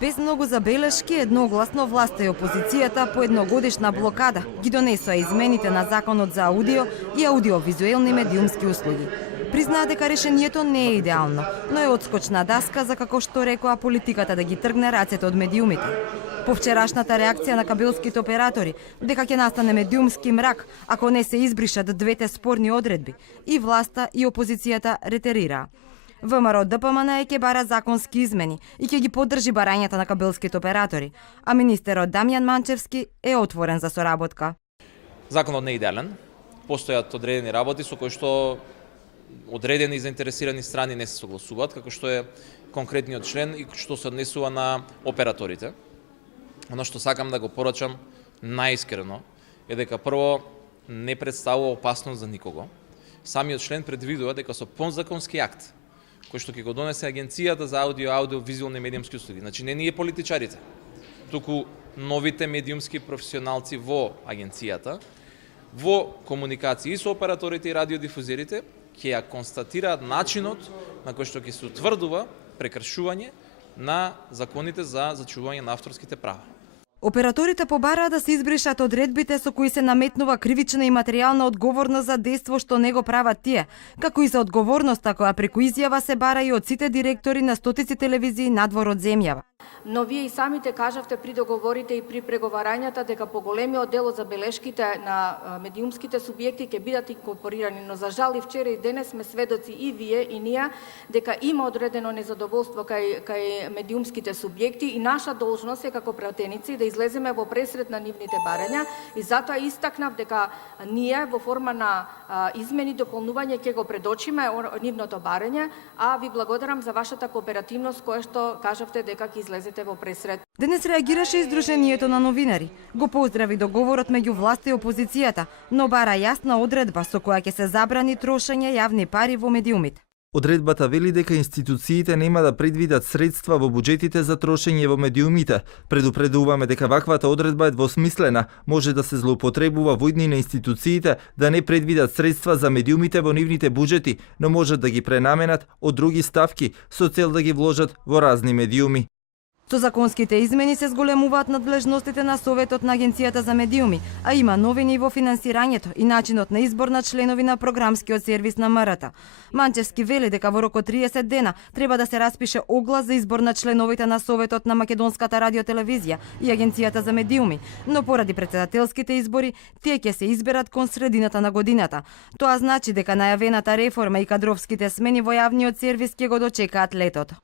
Без многу забелешки, едногласно власта и опозицијата по едногодишна блокада ги донесоа измените на Законот за аудио и аудиовизуелни медиумски услуги. Признаа дека решението не е идеално, но е одскочна даска за, како што рекоа, политиката да ги тргне рацете од медиумите. По вчерашната реакција на кабелските оператори дека ќе настане медиумски мрак ако не се избришат двете спорни одредби, и власта и опозицијата ретерираа. ВМРО ДПМН ќе бара законски измени и ќе ги поддржи барањата на кабелските оператори, а министерот Дамјан Манчевски е отворен за соработка. Законот не е идеален. Постојат одредени работи со кои што одредени заинтересирани страни не се согласуваат, како што е конкретниот член и што се однесува на операторите. Оно што сакам да го порачам најискрено е дека прво не представува опасност за никого. Самиот член предвидува дека со подзаконски акт кој што ќе го донесе Агенцијата за аудиовизуелни медиумски услуги. Значи не ние политичарите, туку новите медиумски професионалци во агенцијата, во комуникација со операторите и радиодифузерите, ќе ја констатираат начинот на кој што ќе се утврдува прекршување на законите за зачување на авторските права. Операторите побараа да се избришат одредбите со кои се наметнува кривична и материјална одговорност за дејство што не го прават тие, како и за одговорноста која преку изјава се бара и од сите директори на стотици телевизии надвор од земјава. Но вие и самите кажавте при договорите и при преговарањата дека поголемиот дел од забелешките на медиумските субјекти ќе бидат инкорпорирани, но за жал и вчера и денес сме сведоци и вие и ние дека има одредено незадоволство кај медиумските субјекти и наша должност е како пратеници да излеземе во пресред на нивните барања и затоа истакнав дека ние во форма на измени дополнување ќе го предочиме нивното барање, а ви благодарам за вашата кооперативност која што кажавте дека ќе излезете во пресред. Денес реагираше и Сдруженијето на новинари. Го поздрави договорот меѓу власта и опозицијата, но бара јасна одредба со која ќе се забрани трошење јавни пари во медиумите. Одредбата вели дека институциите нема да предвидат средства во буџетите за трошење во медиумите. Предупредуваме дека ваквата одредба е двосмислена, може да се злоупотребува во идни на институциите да не предвидат средства за медиумите во нивните буџети, но можат да ги пренаменат од други ставки со цел да ги вложат во разни медиуми. Со законските измени се зголемуваат надлежностите на Советот на Агенцијата за медиуми, а има новини во финансирањето и начинот на избор на членови на програмскиот сервис на МРТ. Манчевски вели дека во рок од 30 дена треба да се распише оглас за избор на членовите на Советот на Македонската радиотелевизија и Агенцијата за медиуми, но поради претседателските избори тие ќе се изберат кон средината на годината. Тоа значи дека најавената реформа и кадровските смени во јавниот сервис ќе го дочекаат летото.